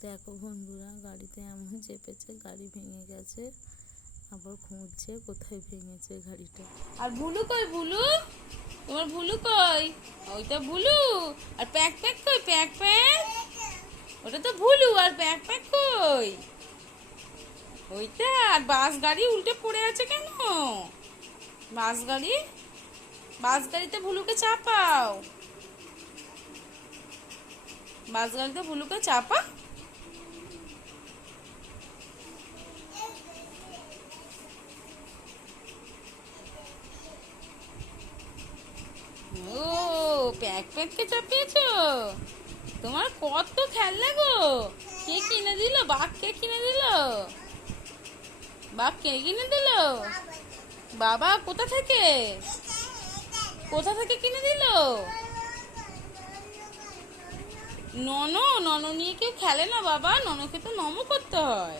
দেখো বন্ধুরা, গাড়িতে এমন চেপেছে, গাড়ি ভেঙে গেছে। আবার খুঁজছে কোথায় ভেঙেছে গাড়িটা। আর ভুলু কই? ভুলু, তোমার ভুলু কই? ওইটা ভুলু। আর প্যাক প্যাক কই? প্যাক প্যাক, ওটা তো ভুলু। আর প্যাক প্যাক কই? ওইটা। আর বাস গাড়ি উল্টে পড়ে আছে কেন? বাস গাড়ি, বাস গাড়িতে ভুলুকে চাপাও। বাস গাড়িতে ভুলুকে চাপা। ও, প্যাক প্যাককে চাপিয়েছো? তোমার কত খেলনা গো! কে কিনে দিল? বাঘ কে কিনে দিল? বাঘ কে কিনে দিল? বাবা কোথা থেকে? কোথা থেকে কিনে দিল? ননো, ননো নিয়ে কেউ খেলে না বাবা, ননোকে তো নমো করতে হয়।